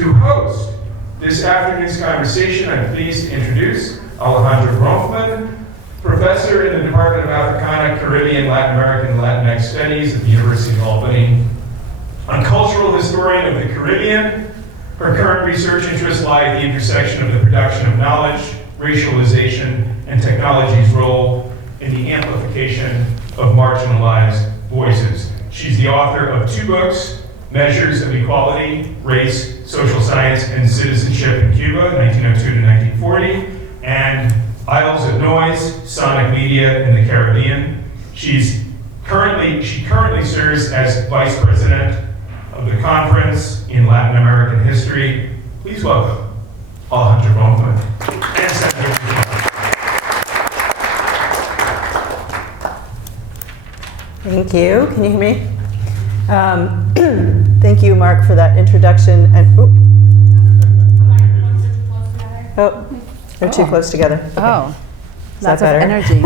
To host this afternoon's conversation, I'm pleased to introduce Alejandra Bronfman, professor in the Department of Africana, Caribbean, Latin American, and Latinx Studies at the University of Albany. A cultural historian of the Caribbean, her current research interests lie at the intersection of the production of knowledge, racialization, and technology's role in the amplification of marginalized voices. She's the author of 2 books, Measures of Equality, Race, Social Science, and Citizenship in Cuba, 1902 to 1940, and Isles of Noise, Sonic Media in the Caribbean. She currently serves as Vice President of the Conference in Latin American History. Please welcome Alejandra Bronfman and Sandra Guzman. Thank you. Can you hear me? Thank you, Mark, for that introduction. And they're too close together. Okay. Oh, lots of energy.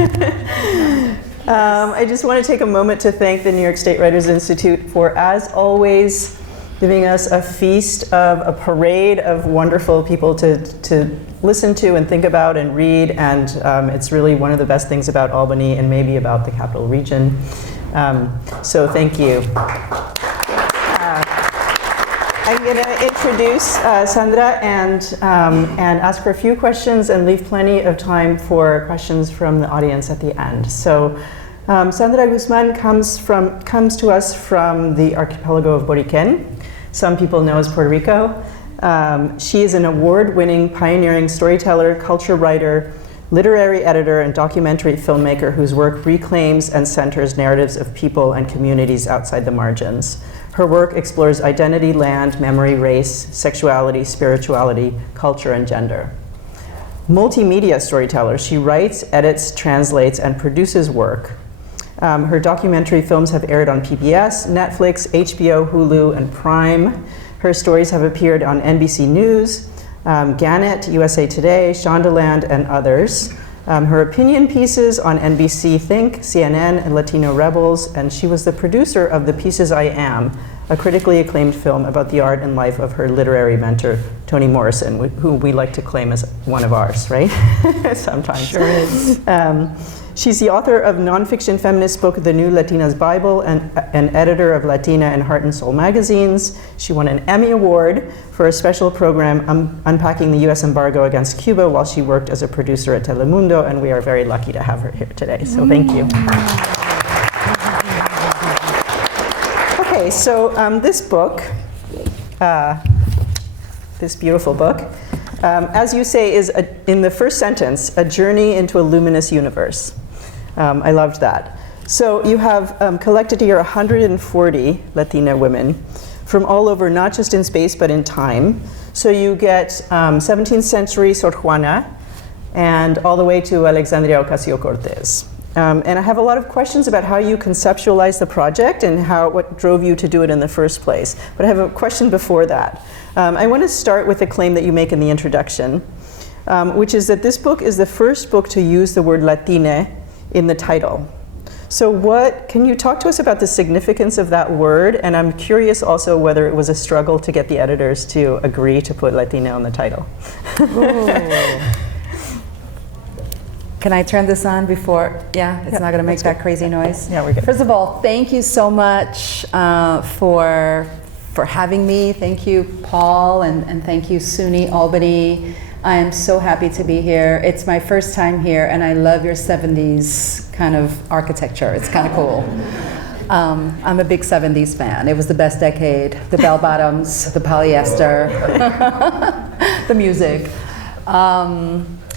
I just want to take a moment to thank the New York State Writers Institute for, as always, giving us a feast of a parade of wonderful people to listen to and think about and read. And it's really one of the best things about Albany and maybe about the Capital Region. So thank you. I'm going to introduce Sandra and ask her a few questions and leave plenty of time for questions from the audience at the end. So Sandra Guzman comes to us from the archipelago of Boriquen. Some people know as Puerto Rico. She is an award-winning, pioneering storyteller, culture writer, literary editor, and documentary filmmaker whose work reclaims and centers narratives of people and communities outside the margins. Her work explores identity, land, memory, race, sexuality, spirituality, culture, and gender. Multimedia storyteller, she writes, edits, translates, and produces work. Her documentary films have aired on PBS, Netflix, HBO, Hulu, and Prime. Her stories have appeared on NBC News, Gannett, USA Today, Shondaland, and others. Her opinion pieces on NBC Think, CNN, and Latino Rebels, and she was the producer of The Pieces I Am, a critically acclaimed film about the art and life of her literary mentor, Toni Morrison, who we like to claim as one of ours, right? Sometimes. Sure is. She's the author of nonfiction feminist book, The New Latina's Bible, and an editor of Latina and Heart and Soul magazines. She won an Emmy Award for a special program unpacking the US embargo against Cuba while she worked as a producer at Telemundo, and we are very lucky to have her here today, so thank you. Okay, so this book, this beautiful book, as you say, is, in the first sentence, a journey into a luminous universe. I loved that. So you have collected here 140 Latina women from all over, not just in space, but in time. So you get 17th century Sor Juana and all the way to Alexandria Ocasio-Cortez. And I have a lot of questions about how you conceptualized the project and what drove you to do it in the first place. But I have a question before that. I want to start with a claim that you make in the introduction, which is that this book is the first book to use the word Latine in the title. So can you talk to us about the significance of that word? And I'm curious also whether it was a struggle to get the editors to agree to put Latina on the title. Can I turn this on before? Yeah, it's not going to make that crazy noise. Yeah, we're good. First of all, thank you so much for having me. Thank you, Paul, and thank you, SUNY Albany. I am so happy to be here. It's my first time here, and I love your 70s kind of architecture. It's kind of cool. I'm a big 70s fan. It was the best decade. The bell-bottoms, the polyester, the music.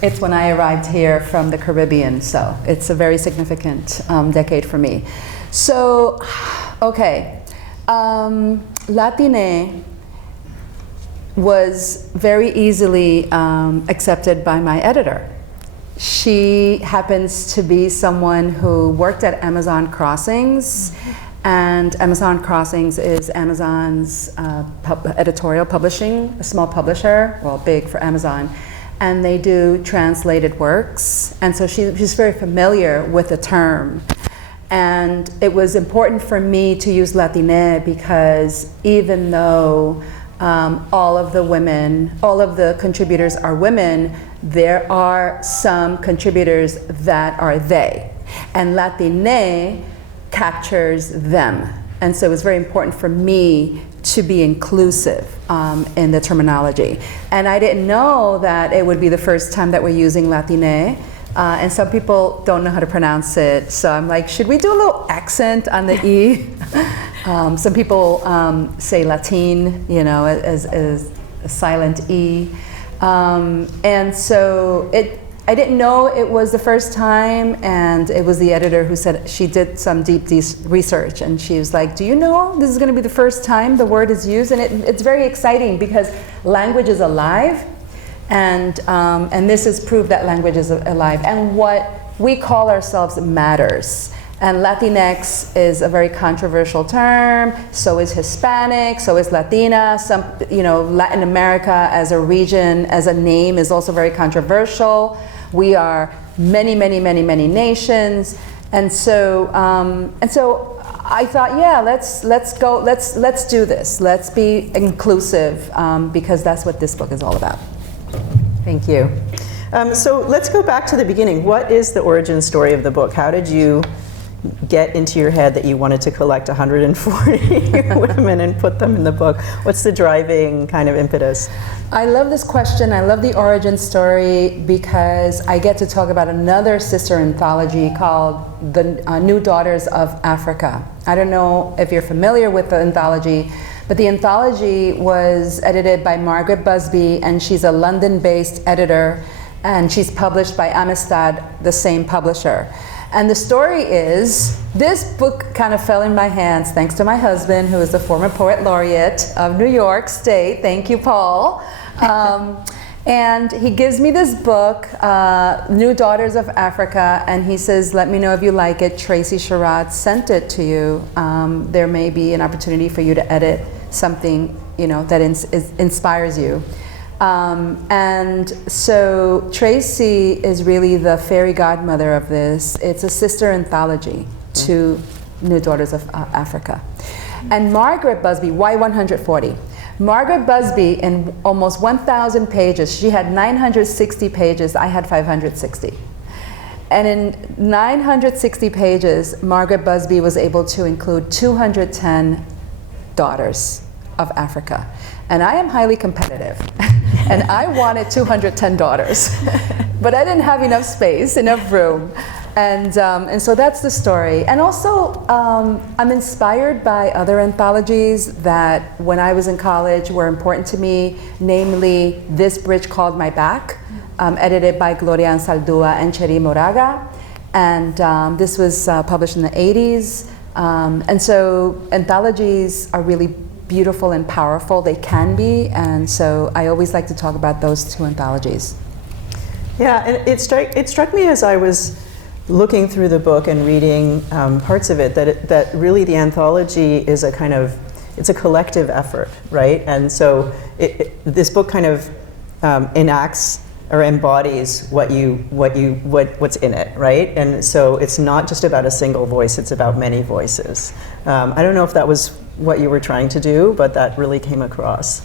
It's when I arrived here from the Caribbean, so it's a very significant decade for me. So, okay. Latine was very easily accepted by my editor. She happens to be someone who worked at Amazon Crossings, and Amazon Crossings is Amazon's editorial publishing, a small publisher, well, big for Amazon, and they do translated works, and so she's very familiar with the term. And it was important for me to use Latine because even though all of the contributors are women, there are some contributors that are they. And Latine captures them. And so it was very important for me to be inclusive in the terminology. And I didn't know that it would be the first time that we're using Latine. And some people don't know how to pronounce it. So I'm like, should we do a little accent on the E? Some people say Latine, you know, as a silent E. And so I didn't know it was the first time, and it was the editor who said she did some deep research, and she was like, do you know this is going to be the first time the word is used? And it's very exciting because language is alive, and this is proof that language is alive, and what we call ourselves matters. And Latinx is a very controversial term, so is Hispanic, so is Latina. Some, you know, Latin America as a region, as a name, is also very controversial. We are many, many, many, many nations, and so I thought, yeah, let's do this. Let's be inclusive, because that's what this book is all about. Thank you. So let's go back to the beginning. What is the origin story of the book? How did you get into your head that you wanted to collect 140 women and put them in the book? What's the driving kind of impetus? I love this question. I love the origin story because I get to talk about another sister anthology called The New Daughters of Africa. I don't know if you're familiar with the anthology, but the anthology was edited by Margaret Busby, and she's a London-based editor, and she's published by Amistad, the same publisher. And the story is, this book kind of fell in my hands thanks to my husband, who is the former poet laureate of New York State. Thank you, Paul. And he gives me this book, New Daughters of Africa, and he says, let me know if you like it. Tracy Sherrod sent it to you. There may be an opportunity for you to edit something, you know, that inspires you. And so Tracy is really the fairy godmother of this. It's a sister anthology to New Daughters of Africa. And Margaret Busby, why 140? Margaret Busby, in almost 1,000 pages, she had 960 pages, I had 560. And in 960 pages, Margaret Busby was able to include 210 daughters of Africa. And I am highly competitive. And I wanted 210 daughters. But I didn't have enough space, enough room. And so that's the story. And also, I'm inspired by other anthologies that when I was in college were important to me, namely This Bridge Called My Back, edited by Gloria Ansaldúa and Cheri Moraga. And this was published in the 80s. And so anthologies are really beautiful and powerful. They can be, and so I always like to talk about those two anthologies. Yeah, and it struck me as I was looking through the book and reading parts of it that really the anthology is a kind of, it's a collective effort, right? And so this book kind of enacts or embodies what's in it, right? And so it's not just about a single voice, it's about many voices. I don't know if that was what you were trying to do, but that really came across.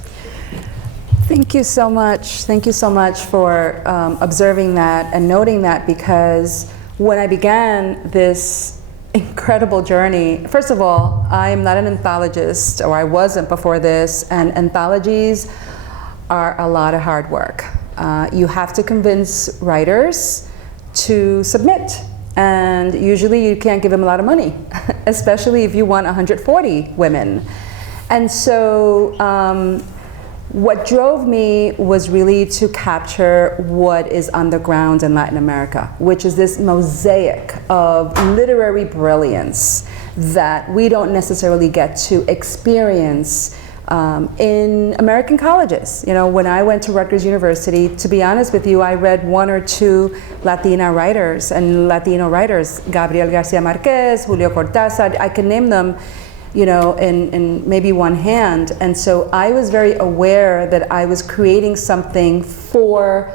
Thank you so much. Thank you so much for observing that and noting that, because when I began this incredible journey, first of all, I am not an anthologist, or I wasn't before this, and anthologies are a lot of hard work. You have to convince writers to submit. And usually you can't give them a lot of money, especially if you want 140 women. And so what drove me was really to capture what is on the ground in Latin America, which is this mosaic of literary brilliance that we don't necessarily get to experience in American colleges. You know, when I went to Rutgers University, to be honest with you, I read one or two Latina writers and Latino writers, Gabriel Garcia Marquez, Julio Cortázar, I can name them, you know, in maybe one hand. And so I was very aware that I was creating something for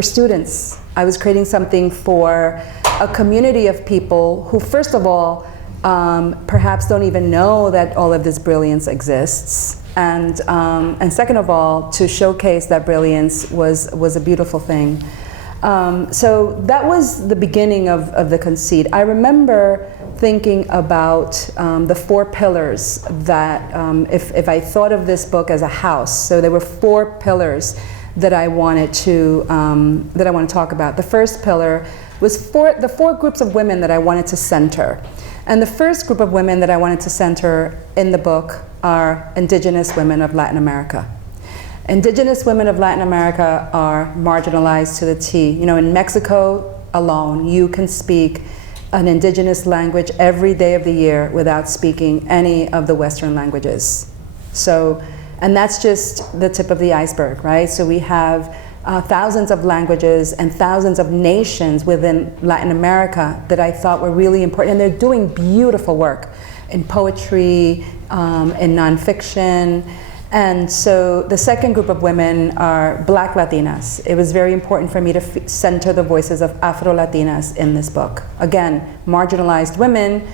students. I was creating something for a community of people who, first of all, perhaps don't even know that all of this brilliance exists, and second of all, to showcase that brilliance was a beautiful thing. So that was the beginning of the conceit. I remember thinking about the 4 pillars that, if I thought of this book as a house, so there were 4 pillars that I wanted to talk about. The first pillar was the 4 groups of women that I wanted to center. And the first group of women that I wanted to center in the book are indigenous women of Latin America. Indigenous women of Latin America are marginalized to the T. You know, in Mexico alone, you can speak an indigenous language every day of the year without speaking any of the Western languages. So, and that's just the tip of the iceberg, right? So we have thousands of languages and thousands of nations within Latin America that I thought were really important, and they're doing beautiful work in poetry, in nonfiction. And so the second group of women are Black Latinas. It was very important for me to center the voices of Afro-Latinas in this book. Again, marginalized women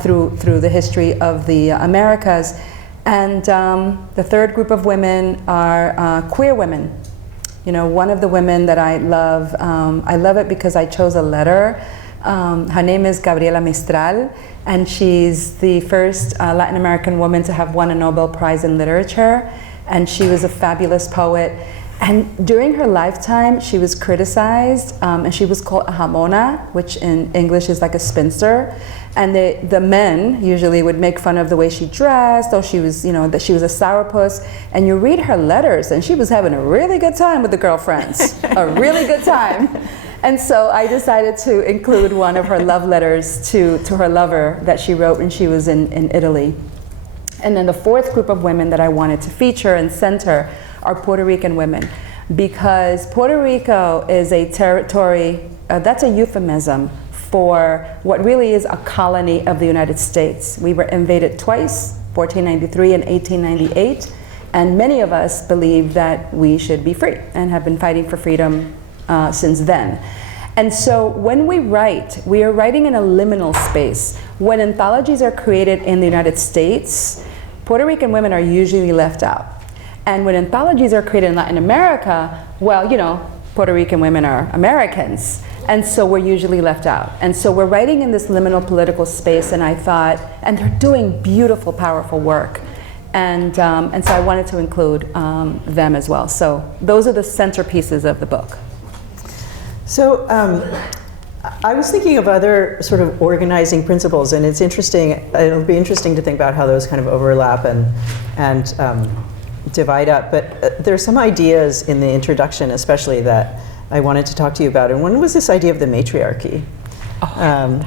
through the history of the Americas. And the third group of women are queer women. You know, one of the women that I love it because I chose a letter. Her name is Gabriela Mistral, and she's the first Latin American woman to have won a Nobel Prize in Literature, and she was a fabulous poet. And during her lifetime, she was criticized, and she was called a jamona, which in English is like a spinster. And the men usually would make fun of the way she dressed, or she was, you know, that she was a sourpuss. And you read her letters, and she was having a really good time with the girlfriends, a really good time. And so I decided to include one of her love letters to her lover that she wrote when she was in Italy. And then the fourth group of women that I wanted to feature and center are Puerto Rican women, because Puerto Rico is a territory, that's a euphemism for what really is a colony of the United States. We were invaded twice, 1493 and 1898, and many of us believe that we should be free and have been fighting for freedom since then. And so when we are writing in a liminal space. When anthologies are created in the United States, Puerto Rican women are usually left out. And when anthologies are created in Latin America, well, you know, Puerto Rican women are Americans. And so we're usually left out. And so we're writing in this liminal political space, and I thought, and they're doing beautiful, powerful work. And so I wanted to include them as well. So those are the centerpieces of the book. So I was thinking of other sort of organizing principles, and it's interesting, it'll be interesting to think about how those kind of overlap and divide up. But there's some ideas in the introduction especially that I wanted to talk to you about. And one was this idea of the matriarchy. And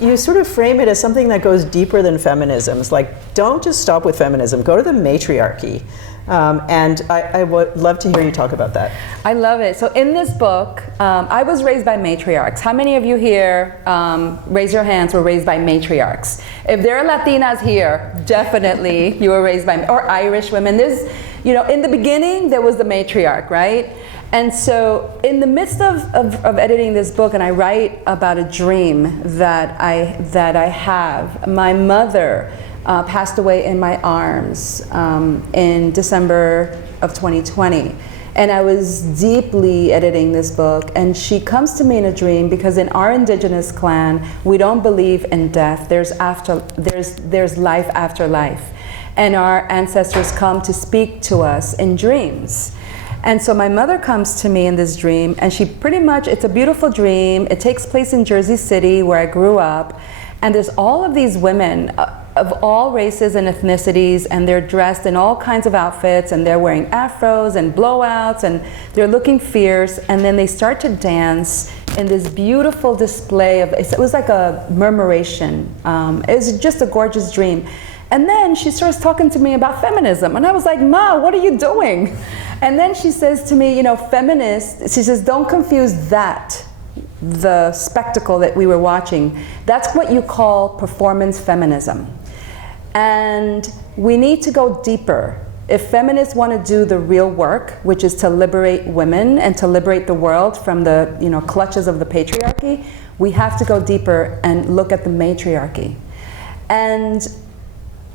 you sort of frame it as something that goes deeper than feminism. It's like, don't just stop with feminism, go to the matriarchy. And I would love to hear you talk about that. I love it. So in this book, I was raised by matriarchs. How many of you here, raise your hands, were raised by matriarchs? If there are Latinas here, definitely you were raised by, or Irish women. There's, you know, in the beginning, there was the matriarch, right? And so in the midst of editing this book, and I write about a dream that I have, my mother passed away in my arms in December of 2020. And I was deeply editing this book, and she comes to me in a dream because in our indigenous clan, we don't believe in death. There's life after life. And our ancestors come to speak to us in dreams. And so my mother comes to me in this dream, and she pretty much, it's a beautiful dream. It takes place in Jersey City, where I grew up. And there's all of these women of all races and ethnicities, and they're dressed in all kinds of outfits, and they're wearing afros and blowouts, and they're looking fierce. And then they start to dance in this beautiful display of, it was like a murmuration. It was just a gorgeous dream. And then she starts talking to me about feminism. And I was like, Ma, what are you doing? And then she says to me, you know, feminists, she says, don't confuse that, the spectacle that we were watching. That's what you call performance feminism. And we need to go deeper. If feminists want to do the real work, which is to liberate women and to liberate the world from the, you know, clutches of the patriarchy, we have to go deeper and look at the matriarchy. And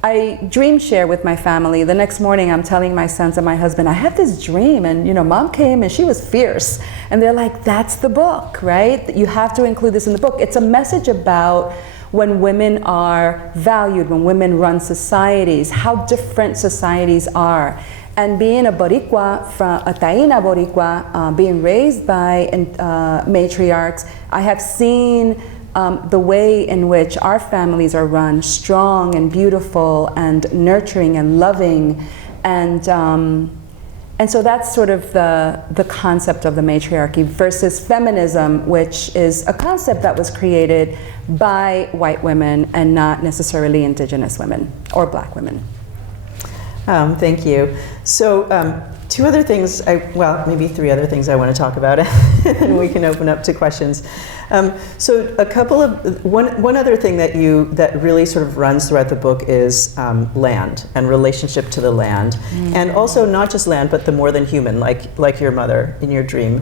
I dream share with my family. The next morning I'm telling my sons and my husband, I had this dream and mom came and she was fierce. And they're like, that's the book, right? You have to include this in the book. It's a message about when women are valued, when women run societies, how different societies are. And being a Boricua, a Taína Boricua, being raised by matriarchs, I have seen the way in which our families are run, strong and beautiful and nurturing and loving, and so that's sort of the concept of the matriarchy versus feminism, which is a concept that was created by white women and not necessarily indigenous women or black women. Thank you. So two other things, well, maybe three other things I want to talk about, and we can open up to questions. So one other thing that really sort of runs throughout the book is land and relationship to the land, and also not just land, but the more than human, like your mother in your dream,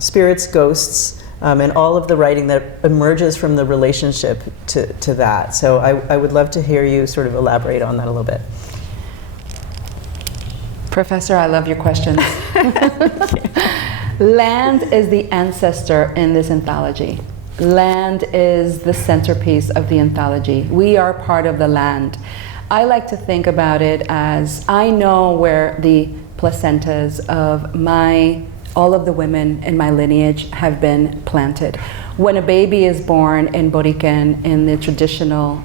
spirits, ghosts, and all of the writing that emerges from the relationship to that. So I would love to hear you sort of elaborate on that a little bit. Professor, I love your questions. Land is the ancestor in this anthology. Land is the centerpiece of the anthology. We are part of the land. I like to think about it as I know where the placentas of all of the women in my lineage have been planted. When a baby is born in Borican, in the traditional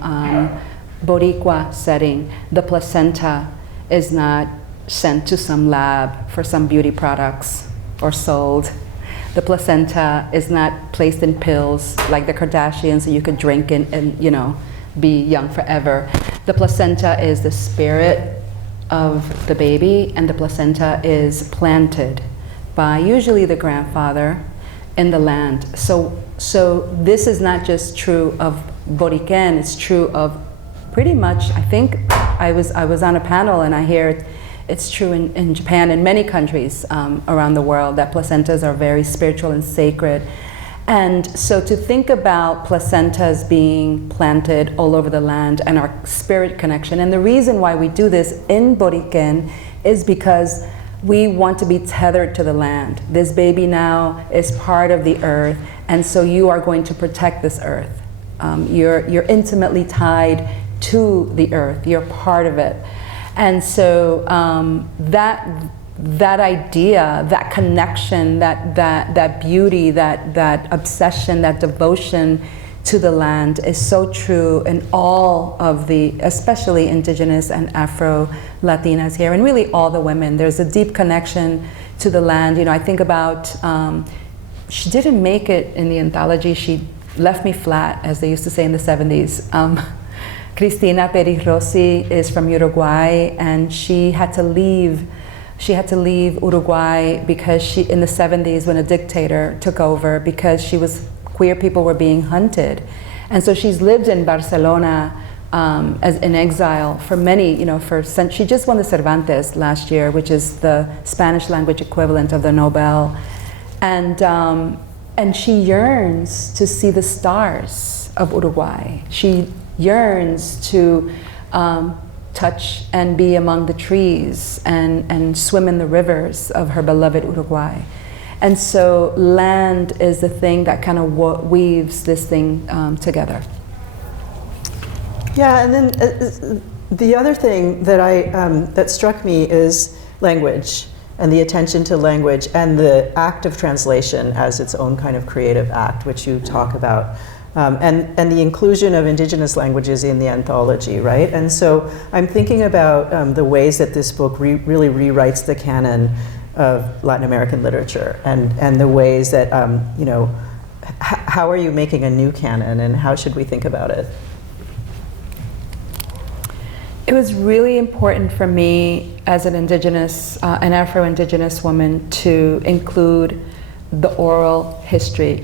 Boricua setting, the placenta is not sent to some lab for some beauty products or sold. The placenta is not placed in pills like the Kardashians so you could drink and be young forever. The placenta is the spirit of the baby, and the placenta is planted by usually the grandfather in the land. So this is not just true of Borican, it's true of pretty much, I think I was on a panel and I hear it's true in Japan and many countries around the world that placentas are very spiritual and sacred. And so to think about placentas being planted all over the land and our spirit connection, and the reason why we do this in Borican is because we want to be tethered to the land. This baby now is part of the earth, and so you are going to protect this earth. You're intimately tied to the earth, you're part of it. And so that idea, that connection, that beauty, that obsession, that devotion to the land is so true in all of the, especially indigenous and Afro-Latinas here, and really all the women. There's a deep connection to the land. I think about, she didn't make it in the anthology. She left me flat, as they used to say in the 70s. Cristina Pérez Rossi is from Uruguay, and she had to leave Uruguay because in the 70s when a dictator took over, because queer people were being hunted. And so she's lived in Barcelona as in exile for many, she just won the Cervantes last year, which is the Spanish language equivalent of the Nobel. And she yearns to see the stars of Uruguay. She yearns to touch and be among the trees and swim in the rivers of her beloved Uruguay. And so land is the thing that kind of weaves this thing together. Yeah, and then the other thing that struck me is language and the attention to language and the act of translation as its own kind of creative act, which you talk about. And the inclusion of indigenous languages in the anthology, right? And so I'm thinking about the ways that this book really rewrites the canon of Latin American literature, and the ways that, how are you making a new canon, and how should we think about it? It was really important for me as an indigenous, an Afro-Indigenous woman to include the oral history.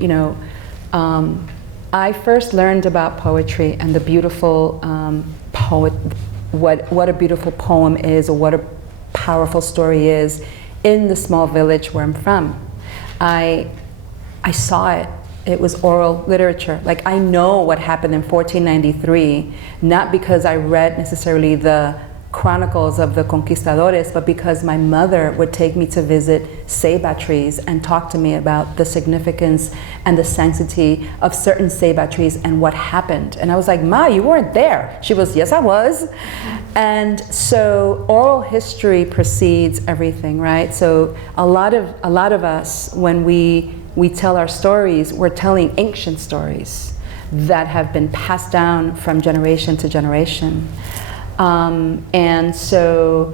I first learned about poetry and the beautiful what a beautiful poem is, or what a powerful story is, in the small village where I'm from. I saw it it was oral literature. Like, I know what happened in 1493, not because I read necessarily the chronicles of the conquistadores, but because my mother would take me to visit ceiba trees and talk to me about the significance and the sanctity of certain ceiba trees and what happened. And I was like, Ma, you weren't there. She was, yes, I was. And so oral history precedes everything, right? So a lot of us, when we tell our stories, we're telling ancient stories that have been passed down from generation to generation. And so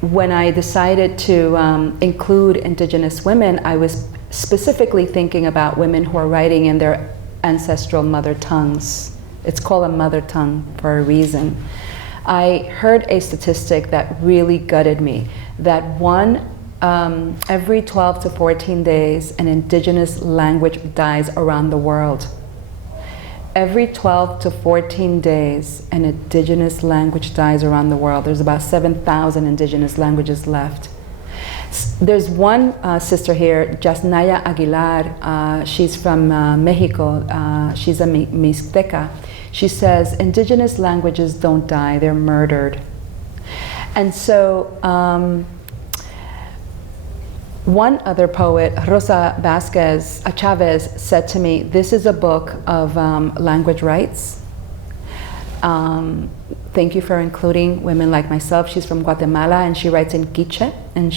when I decided to include Indigenous women, I was specifically thinking about women who are writing in their ancestral mother tongues. It's called a mother tongue for a reason. I heard a statistic that really gutted me, that every 12 to 14 days, an Indigenous language dies around the world. Every 12 to 14 days, an Indigenous language dies around the world. There's about 7,000 Indigenous languages left. There's one sister here, Jasnaya Aguilar. She's from Mexico. She's a Mixteca. She says, Indigenous languages don't die, they're murdered. And so, one other poet, Rosa Vasquez Chavez, said to me, this is a book of language rights. Thank you for including women like myself. She's from Guatemala and she writes in Quiche, and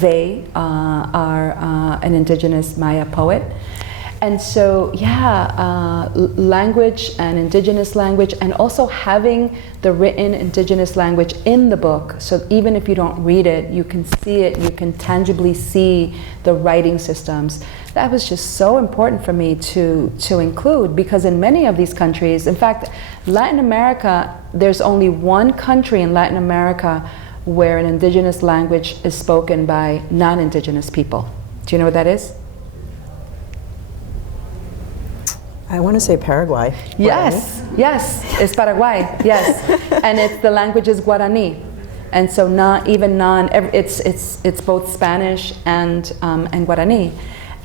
they are an Indigenous Maya poet. And so, language and Indigenous language, and also having the written Indigenous language in the book, so even if you don't read it, you can see it, you can tangibly see the writing systems. That was just so important for me to include, because in many of these countries, in fact, Latin America, there's only one country in Latin America where an Indigenous language is spoken by non-Indigenous people. Do you know what that is? I want to say Paraguay. Yes, it's Paraguay, yes. And the language is Guarani. And so it's both Spanish and Guarani.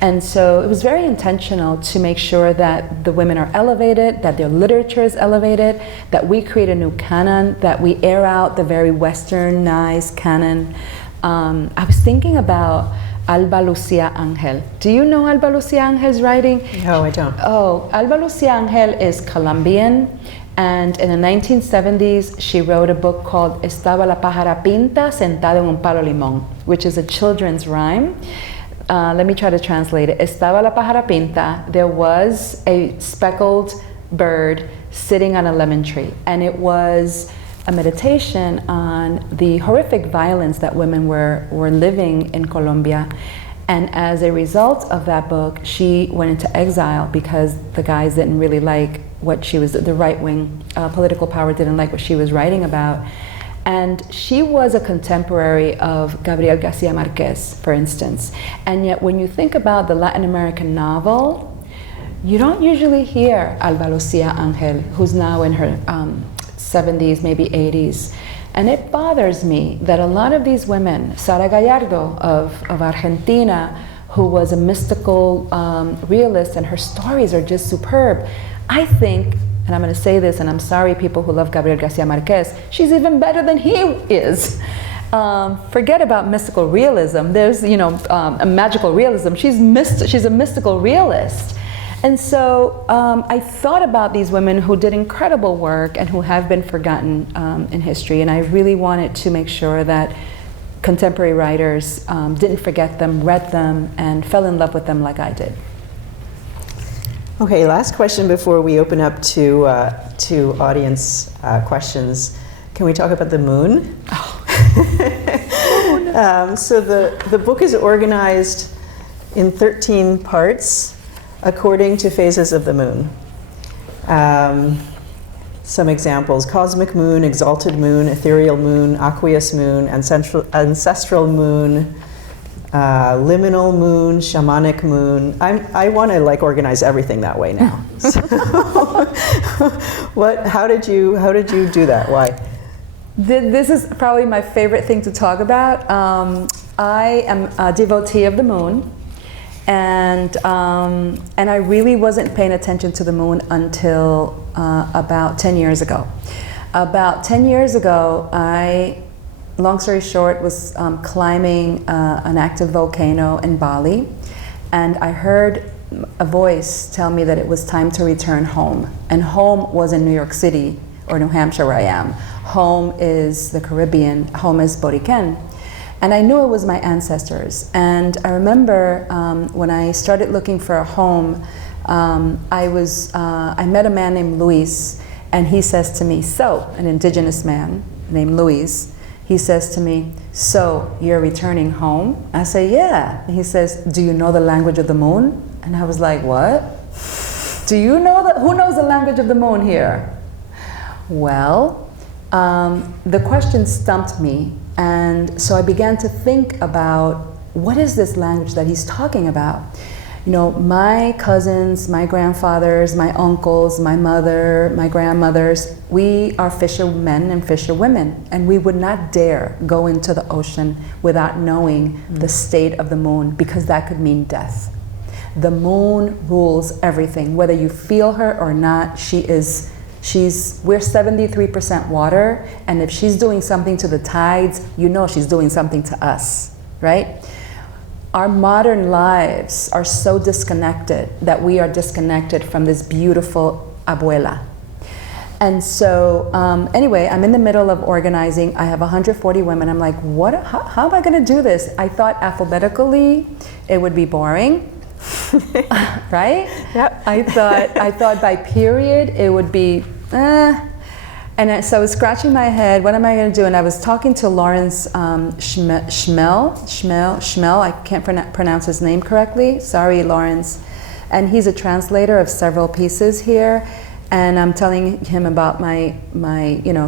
And so it was very intentional to make sure that the women are elevated, that their literature is elevated, that we create a new canon, that we air out the very westernized canon. I was thinking about Alba Lucia Angel. Do you know Alba Lucia Angel's writing? No, I don't. Oh, Alba Lucia Angel is Colombian, and in the 1970s she wrote a book called Estaba la pájara pinta sentada en un palo limón, which is a children's rhyme. Let me try to translate it. Estaba la pájara pinta, there was a speckled bird sitting on a lemon tree, and it was a meditation on the horrific violence that women were living in Colombia. And as a result of that book, she went into exile because the guys didn't really like what she was, the right-wing political power didn't like what she was writing about. And she was a contemporary of Gabriel Garcia Marquez, for instance. And yet when you think about the Latin American novel, you don't usually hear Alba Lucia Angel, who's now in her 70s, maybe 80s. And it bothers me that a lot of these women, Sara Gallardo of Argentina, who was a mystical realist, and her stories are just superb. I think, and I'm going to say this, and I'm sorry people who love Gabriel Garcia Marquez, she's even better than he is. Forget about mystical realism. There's, a magical realism. She's a mystical realist. And so I thought about these women who did incredible work and who have been forgotten in history, and I really wanted to make sure that contemporary writers didn't forget them, read them, and fell in love with them like I did. Okay, last question before we open up to audience questions. Can we talk about the moon? Oh. So the book is organized in 13 parts according to phases of the moon. Some examples: cosmic moon, exalted moon, ethereal moon, aqueous moon, ancestral moon, liminal moon, shamanic moon. I want to organize everything that way now. So how did you do that? Why? This is probably my favorite thing to talk about. I am a devotee of the moon. And I really wasn't paying attention to the moon until about 10 years ago. About 10 years ago, long story short, was climbing an active volcano in Bali, and I heard a voice tell me that it was time to return home. And home was in New York City, or New Hampshire, where I am. Home is the Caribbean, home is Boriken. And I knew it was my ancestors. And I remember when I started looking for a home, I met a man named Luis, and he says to me, so, an indigenous man named Luis, he says to me, so, you're returning home? I say, yeah. And he says, do you know the language of the moon? And I was like, what? Do you know who knows the language of the moon here? Well, the question stumped me, and so I began to think about what is this language that he's talking about? You know, my cousins, my grandfathers, my uncles, my mother, my grandmothers, we are fishermen and fisherwomen, and we would not dare go into the ocean without knowing the state of the moon, because that could mean death. The moon rules everything, whether you feel her or not. We're 73% water, and if she's doing something to the tides, you know she's doing something to us, right? Our modern lives are so disconnected that we are disconnected from this beautiful abuela. And so, anyway, I'm in the middle of organizing. I have 140 women. I'm like, how am I gonna do this? I thought alphabetically it would be boring. Right? Yep. I thought by period it would be, And so I was scratching my head, what am I going to do? And I was talking to Lawrence Schmel, I can't pronounce his name correctly, sorry Lawrence. And he's a translator of several pieces here. And I'm telling him about my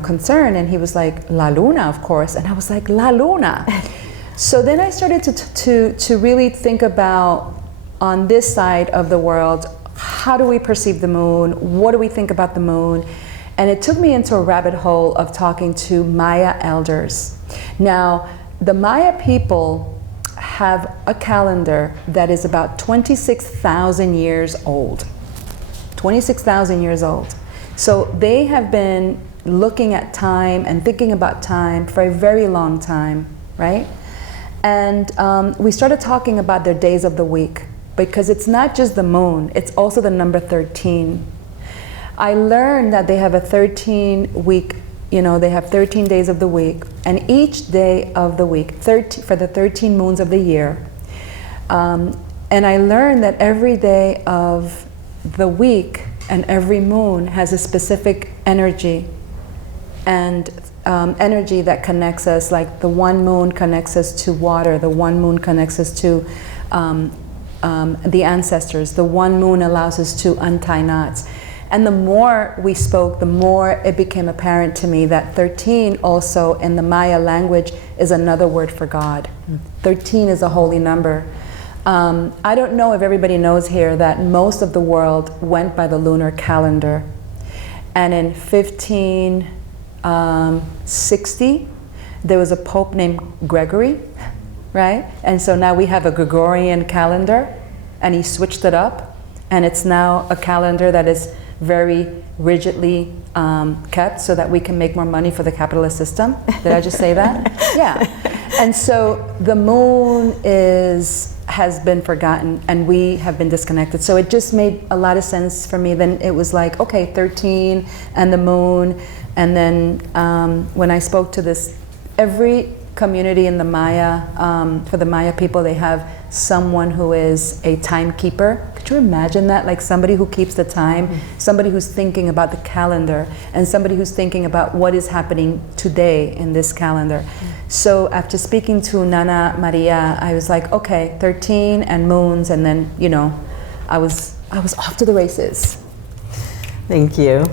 concern, and he was like, La Luna, of course. And I was like, La Luna. So then I started to really think about, on this side of the world, how do we perceive the moon? What do we think about the moon? And it took me into a rabbit hole of talking to Maya elders. Now, the Maya people have a calendar that is about 26,000 years old. 26,000 years old. So they have been looking at time and thinking about time for a very long time, right? And we started talking about their days of the week, because it's not just the moon, it's also the number 13. I learned that they have a 13-week, they have 13 days of the week, and each day of the week, for the 13 moons of the year. And I learned that every day of the week and every moon has a specific energy, and energy that connects us, like the one moon connects us to water, the one moon connects us to the ancestors, the one moon allows us to untie knots. And the more we spoke, the more it became apparent to me that 13 also in the Maya language is another word for God. 13 is a holy number. I don't know if everybody knows here that most of the world went by the lunar calendar. And in 1560, there was a pope named Gregory, right? And so now we have a Gregorian calendar, and he switched it up, and it's now a calendar that is very rigidly kept so that we can make more money for the capitalist system. Did I just say that? Yeah. And so the moon has been forgotten, and we have been disconnected. So it just made a lot of sense for me. Then it was like, okay, 13 and the moon. And then when I spoke to every community in the Maya, for the Maya people, they have someone who is a timekeeper. Could you imagine that? Like somebody who keeps the time, somebody who's thinking about the calendar, and somebody who's thinking about what is happening today in this calendar. So after speaking to Nana Maria, I was like, okay, 13 and moons, and then, I was off to the races. Thank you.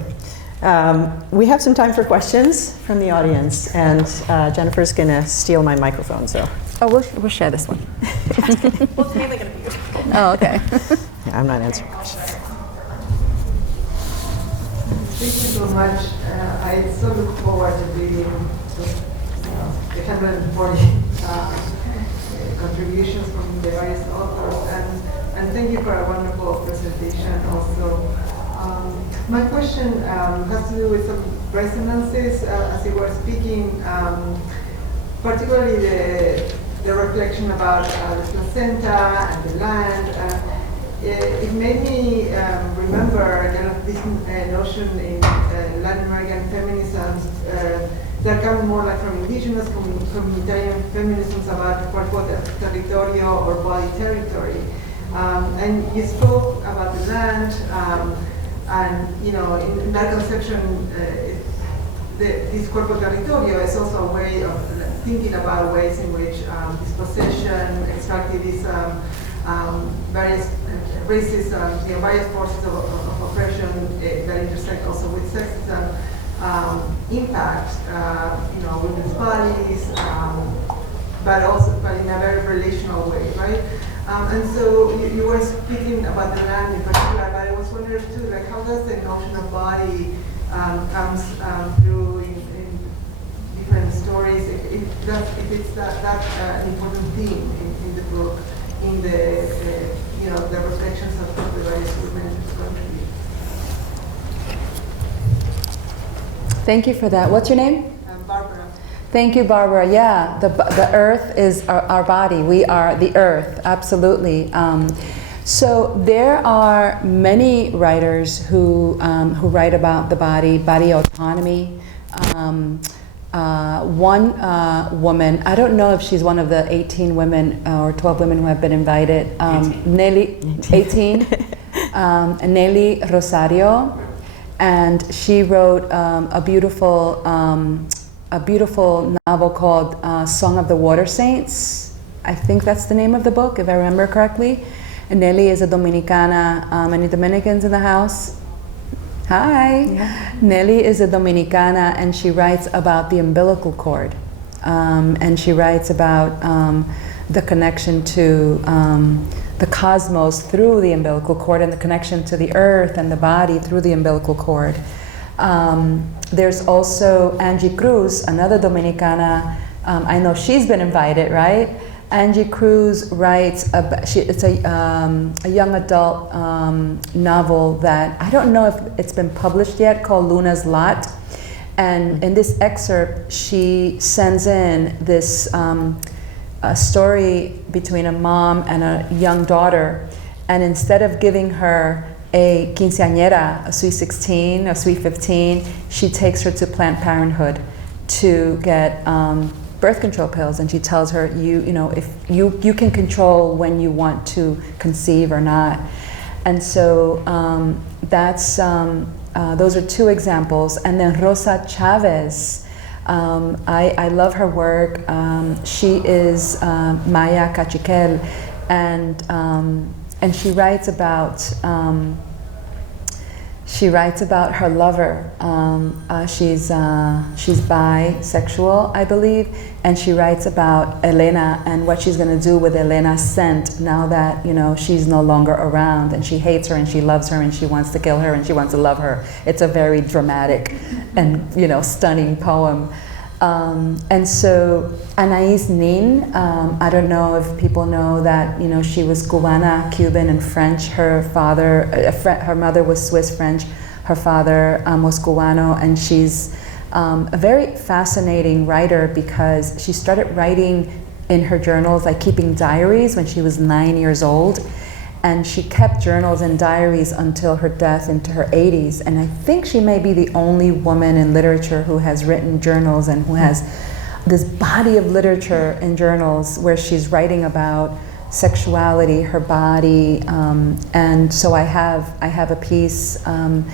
We have some time for questions from the audience, and Jennifer's going to steal my microphone, so. Oh, we'll share this one. Well, it's mainly going to be you. Oh, okay. Yeah, I'm not answering questions. Thank you so much. I so look forward to reading the 140 contributions from the various authors. And and thank you for a wonderful presentation also. My question has to do with some resonances as you were speaking, particularly the reflection about the placenta and the land. It made me remember kind of this notion in Latin American feminism that comes more like from indigenous communitarian feminisms about cuerpo territorio or body territory. And you spoke about the land, and you know, in that conception, this cuerpo territorio is also a way of thinking about ways in which dispossession, extractivism, various racism, various forces of oppression that intersect also with sexism impact, women's bodies, but in a very relational way, right? And so you were speaking about the land in particular, but I was wondering too, like how does the notion of body comes through in different stories? If it's that important theme in the book, in the reflections of the various women contribute. Thank you for that. What's your name? Barbara. Thank you, Barbara. Yeah, the earth is our body. We are the earth, absolutely. So there are many writers who write about the body autonomy. One woman, I don't know if she's one of the 18 women or 12 women who have been invited. 18. Nelly Rosario, and she wrote a beautiful novel called Song of the Water Saints. I think that's the name of the book, if I remember correctly. And Nelly is a Dominicana. Any Dominicans in the house? Hi. Yeah. Nelly is a Dominicana, and she writes about the umbilical cord. And she writes about the connection to the cosmos through the umbilical cord, and the connection to the earth and the body through the umbilical cord. There's also Angie Cruz, another Dominicana. I know she's been invited, right? Angie Cruz writes about, it's a young adult novel that I don't know if it's been published yet, called Luna's Lot. And in this excerpt, she sends in this a story between a mom and a young daughter. And instead of giving her a quinceañera, a sweet 16, a sweet 15, she takes her to Planned Parenthood to get birth control pills, and she tells her, if you can control when you want to conceive or not. And so that's those are two examples. And then Rosa Chavez, I love her work. She is Maya Cachiquel, and she writes about her lover. She's bisexual, I believe, and she writes about Elena and what she's going to do with Elena's scent now that she's no longer around, and she hates her and she loves her and she wants to kill her and she wants to love her. It's a very dramatic and stunning poem. And so Anais Nin, I don't know if people know that she was Cubana, Cuban, and French. Her mother was Swiss French. Her father was Cubano, and she's a very fascinating writer because she started writing in her journals, like keeping diaries, when she was 9 years old. And she kept journals and diaries until her death into her 80s. And I think she may be the only woman in literature who has written journals and who has this body of literature in journals where she's writing about sexuality, her body. And so I have a piece in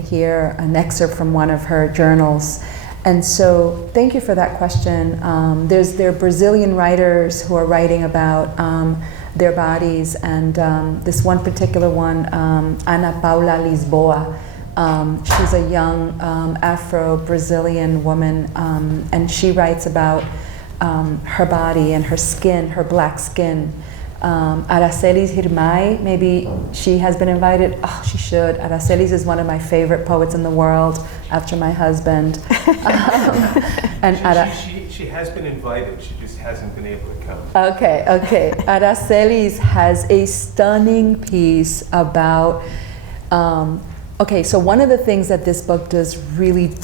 here, an excerpt from one of her journals. And so thank you for that question. There are Brazilian writers who are writing about their bodies, and this one particular one, Ana Paula Lisboa, she's a young Afro-Brazilian woman, and she writes about her body and her skin, her black skin. Aracelis Hirmay, maybe she has been invited. Oh, she should. Aracelis is one of my favorite poets in the world after my husband. And she She has been invited, she just hasn't been able to come. Okay. Aracelis has a stunning piece about, so one of the things that this book does really,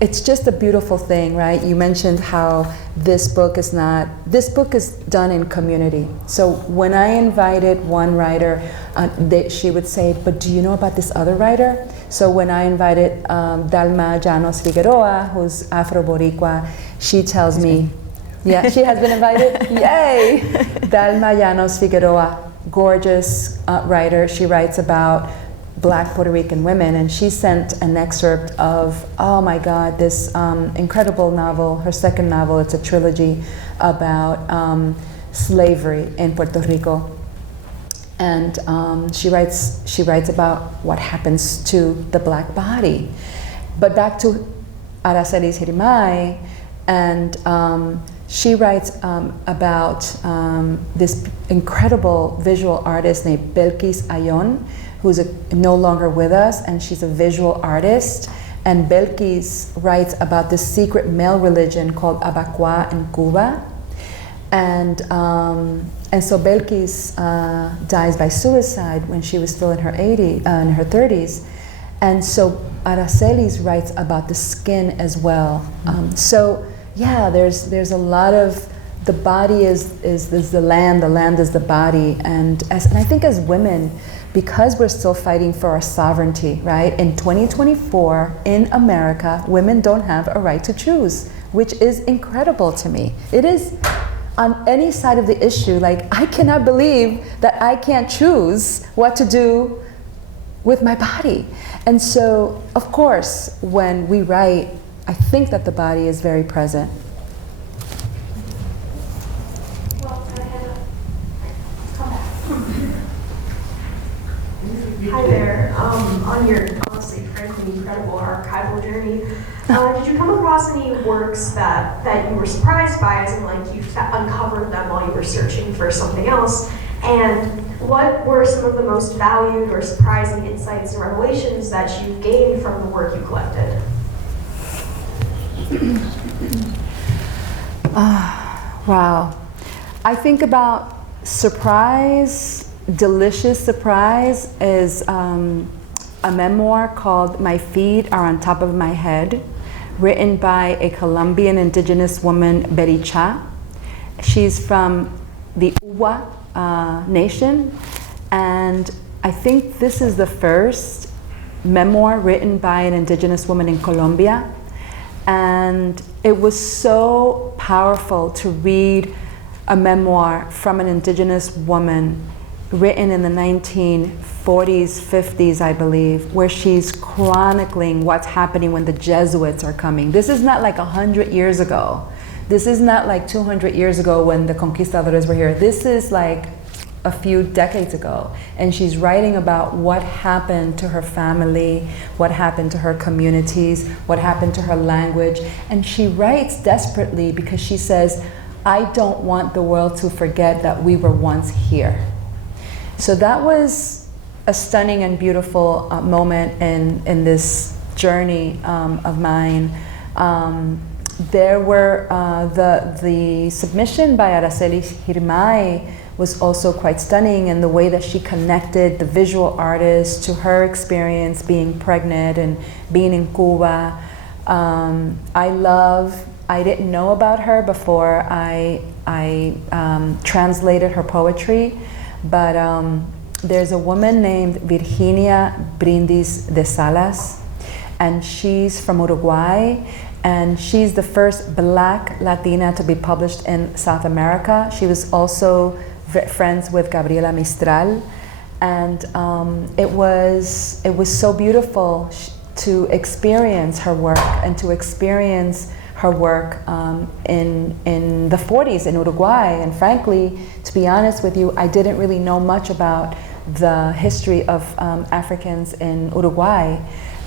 it's just a beautiful thing, right? You mentioned how this book is done in community. So when I invited one writer, she would say, but do you know about this other writer? So when I invited Dalma Llanos Figueroa, who's Afro-Boricua, she tells me, yeah, she has been invited? Yay! Dalma Llanos Figueroa, gorgeous writer. She writes about Black Puerto Rican women, and she sent an excerpt of, oh my God, this incredible novel, her second novel. It's a trilogy about slavery in Puerto Rico. And she writes about what happens to the Black body. But back to Aracelis Hirimay, and she writes about this incredible visual artist named Belkis Ayon, who's no longer with us, and she's a visual artist. And Belkis writes about this secret male religion called Abacua in Cuba. And so Belkis dies by suicide when she was still in her 30s. And so Aracelis writes about the skin as well. So yeah, there's a lot of, the body is the land is the body. And I think as women, because we're still fighting for our sovereignty, right? In 2024, in America, women don't have a right to choose, which is incredible to me. It is, on any side of the issue, like, I cannot believe that I can't choose what to do with my body. And so, of course, when we write, I think that the body is very present. Hi there. On your honestly, frankly, incredible archival journey, did you come across any works that you were surprised by, as in like you uncovered them while you were searching for something else? And what were some of the most valued or surprising insights and revelations that you gained from the work you collected? Wow. I think about surprise, delicious surprise is a memoir called My Feet Are on Top of My Head, written by a Colombian indigenous woman, Bericha. She's from the Uwa nation, and I think this is the first memoir written by an indigenous woman in Colombia. And it was so powerful to read a memoir from an indigenous woman written in the 1940s, 50s, I believe, where she's chronicling what's happening when the Jesuits are coming. This is not like 100 years ago. This is not like 200 years ago when the conquistadores were here. This is like a few decades ago. And she's writing about what happened to her family, what happened to her communities, what happened to her language. And she writes desperately because she says, I don't want the world to forget that we were once here. So that was a stunning and beautiful moment in this journey of mine. There were the submission by Aracelis Hirimay was also quite stunning, in the way that she connected the visual artist to her experience being pregnant and being in Cuba. I didn't know about her before I translated her poetry, but there's a woman named Virginia Brindis de Salas, and she's from Uruguay, and she's the first Black Latina to be published in South America. She was also friends with Gabriela Mistral, and it was so beautiful to experience her work and to experience her work in the 40s in Uruguay. And frankly, to be honest with you, I didn't really know much about the history of Africans in Uruguay.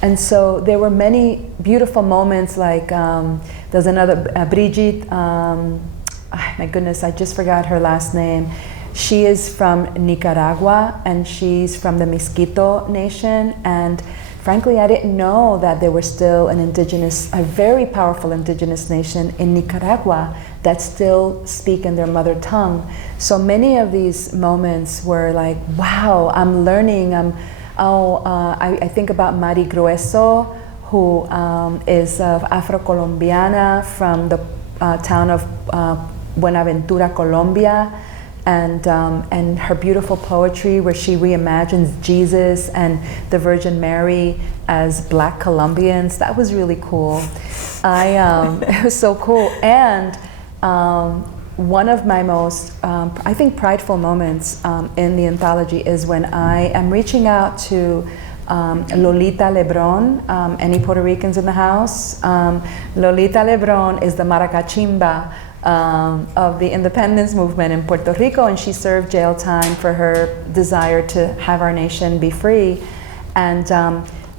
And so there were many beautiful moments, like there's another, Brigitte, my goodness, I just forgot her last name. She is from Nicaragua, and she's from the Miskito Nation. And frankly, I didn't know that there was still a very powerful indigenous nation in Nicaragua that still speak in their mother tongue. So many of these moments were like, wow, I'm learning. I think about Mari Grueso, who is of Afro-Colombiana from the town of Buenaventura, Colombia, and her beautiful poetry where she reimagines Jesus and the Virgin Mary as Black Colombians. That was really cool. It was so cool. And one of my most, I think, prideful moments in the anthology is when I am reaching out to Lolita Lebron. Any Puerto Ricans in the house? Lolita Lebron is the maracachimba of the independence movement in Puerto Rico, and she served jail time for her desire to have our nation be free. And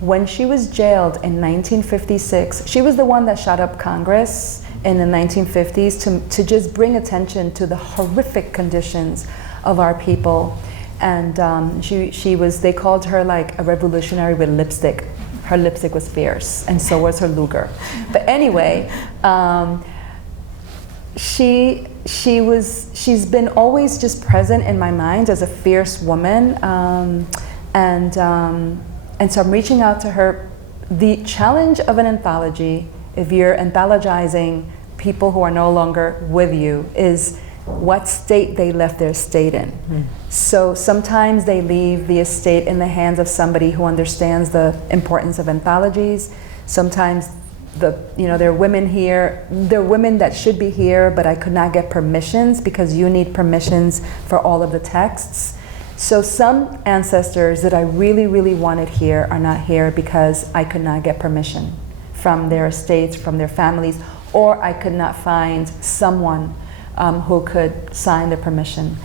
when she was jailed in 1956, she was the one that shut up Congress in the 1950s to just bring attention to the horrific conditions of our people. And they called her like a revolutionary with lipstick. Her lipstick was fierce, and so was her Luger. But anyway, she's been always just present in my mind as a fierce woman, and so I'm reaching out to her. The challenge of an anthology, if you're anthologizing people who are no longer with you, is what state they left their estate in. So sometimes they leave the estate in the hands of somebody who understands the importance of anthologies. Sometimes there are women here, there are women that should be here, but I could not get permissions because you need permissions for all of the texts. So some ancestors that I really, really wanted here are not here because I could not get permission from their estates, from their families, or I could not find someone who could sign the permission.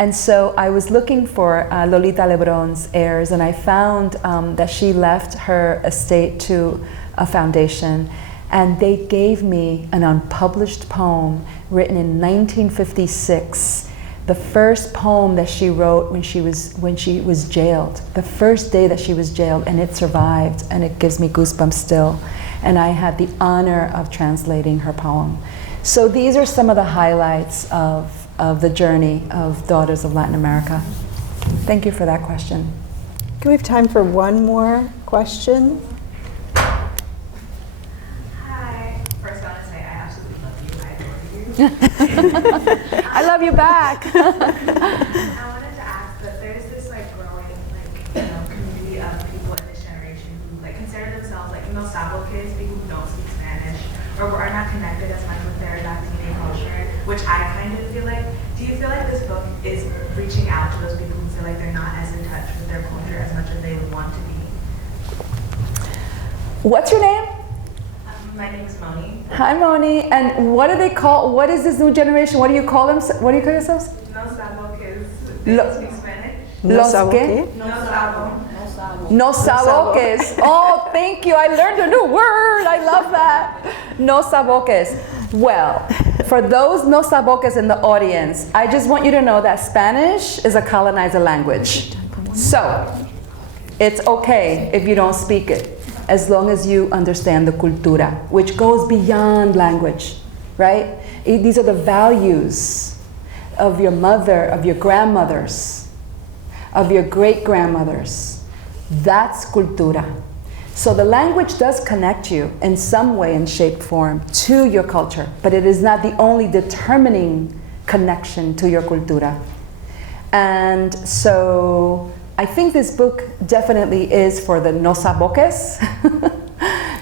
And so I was looking for Lolita Lebron's heirs, and I found that she left her estate to a foundation, and they gave me an unpublished poem written in 1956, the first poem that she wrote when she was jailed, the first day that she was jailed, and it survived, and it gives me goosebumps still. And I had the honor of translating her poem. So these are some of the highlights of the journey of Daughters of Latin America. Thank you for that question. Can we have time for one more question? Hi. First, I want to say I absolutely love you. I adore you. I love you back. I wanted to ask that there's this growing community of people in this generation who consider themselves no Sabo kids, people who don't speak Spanish or are not connected as much with their Latino culture, which I kind of feel like. Do you feel like this book is reaching out to those people who feel like they're not as in touch with their culture as much as they would want to be? What's your name? My name is Moni. Hi, Moni. And what do they call? What is this new generation? What do you call them? What do you call yourselves? No Sabo kids. They don't speak Spanish. Los qué? No Sabo. No saboques. Oh, thank you. I learned a new word. I love that. No saboques. Well, for those no saboques in the audience, I just want you to know that Spanish is a colonizer language. So, it's okay if you don't speak it, as long as you understand the cultura, which goes beyond language, right? These are the values of your mother, of your grandmothers, of your great-grandmothers. That's cultura. So the language does connect you in some way and shape, form to your culture, but it is not the only determining connection to your cultura. And so I think this book definitely is for the no saboques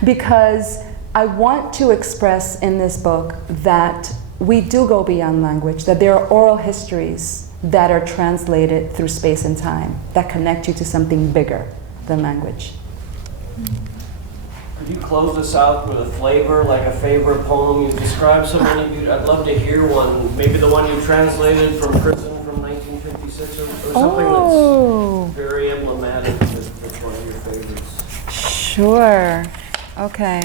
because I want to express in this book that we do go beyond language, that there are oral histories that are translated through space and time that connect you to something bigger than language. Could you close this out with a flavor, like a favorite poem? You described so many. I'd love to hear one. Maybe the one you translated from prison from 1956 or something that's very emblematic that's one of your favorites. Sure. Okay.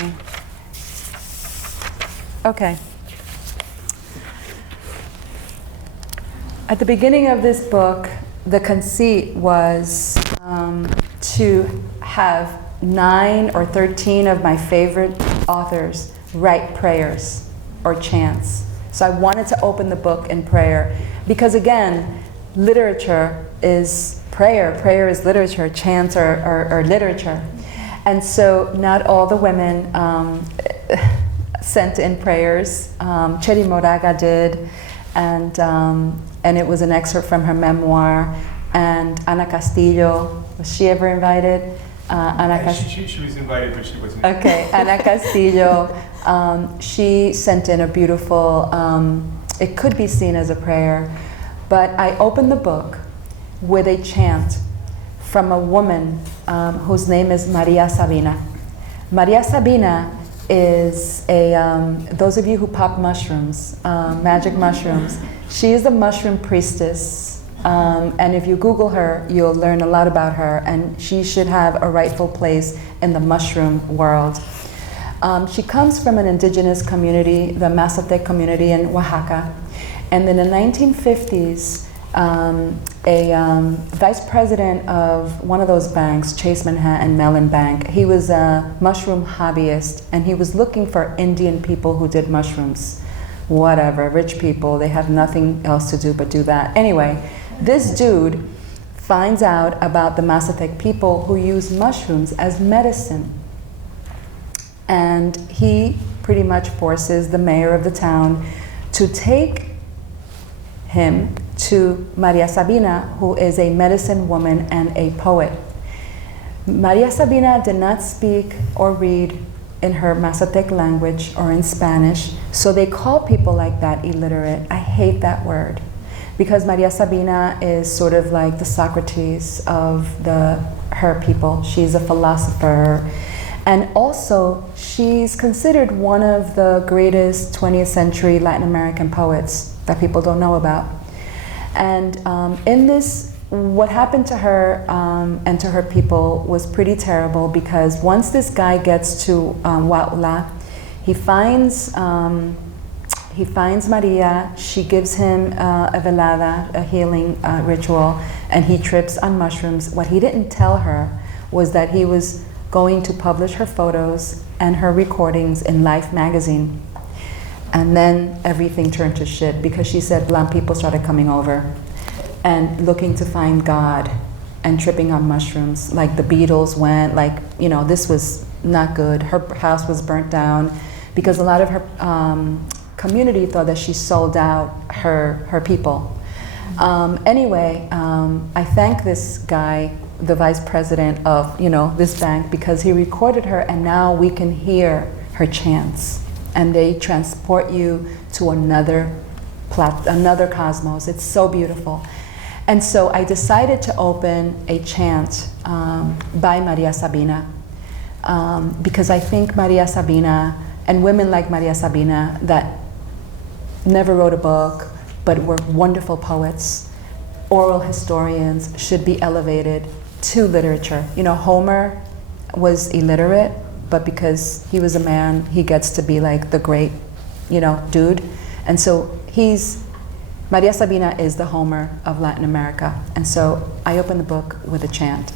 Okay. At the beginning of this book, the conceit was to have 9 or 13 of my favorite authors write prayers or chants. So I wanted to open the book in prayer because, again, literature is prayer. Prayer is literature. Chants are literature. And so not all the women sent in prayers. Cheri Moraga did, and it was an excerpt from her memoir. And Ana Castillo, was she ever invited? She was invited, but she wasn't. Okay, Ana Castillo, she sent in a beautiful, it could be seen as a prayer, but I opened the book with a chant from a woman whose name is Maria Sabina. Maria Sabina is those of you who pop mushrooms, magic mushrooms, she is a mushroom priestess. And if you Google her, you'll learn a lot about her, and she should have a rightful place in the mushroom world. She comes from an indigenous community, the Mazatec community in Oaxaca. And in the 1950s, a vice president of one of those banks, Chase Manhattan Mellon Bank, he was a mushroom hobbyist, and he was looking for Indian people who did mushrooms. Whatever, rich people, they have nothing else to do but do that. Anyway, this dude finds out about the Mazatec people who use mushrooms as medicine. And he pretty much forces the mayor of the town to take him to Maria Sabina, who is a medicine woman and a poet. Maria Sabina did not speak or read in her Mazatec language or in Spanish, so they call people like that illiterate. I hate that word, because Maria Sabina is sort of like the Socrates of her people. She's a philosopher, and also she's considered one of the greatest 20th century Latin American poets that people don't know about. And in this, what happened to her and to her people was pretty terrible, because once this guy gets to Huautla, he finds Maria, she gives him a velada, a healing ritual, and he trips on mushrooms. What he didn't tell her was that he was going to publish her photos and her recordings in Life magazine. And then everything turned to shit, because she said blind people started coming over and looking to find God and tripping on mushrooms, like the Beatles went, like, you know, this was not good. Her house was burnt down because a lot of her community thought that she sold out her people. Anyway, I thank this guy, the vice president of, you know, this bank, because he recorded her, and now we can hear her chants, and they transport you to another cosmos. It's so beautiful. And so I decided to open a chant by Maria Sabina, because I think Maria Sabina and women like Maria Sabina that never wrote a book but were wonderful poets, oral historians, should be elevated to literature. You know, Homer was illiterate, but because he was a man, he gets to be like the great, you know, dude. And so Maria Sabina is the Homer of Latin America. And so I open the book with a chant.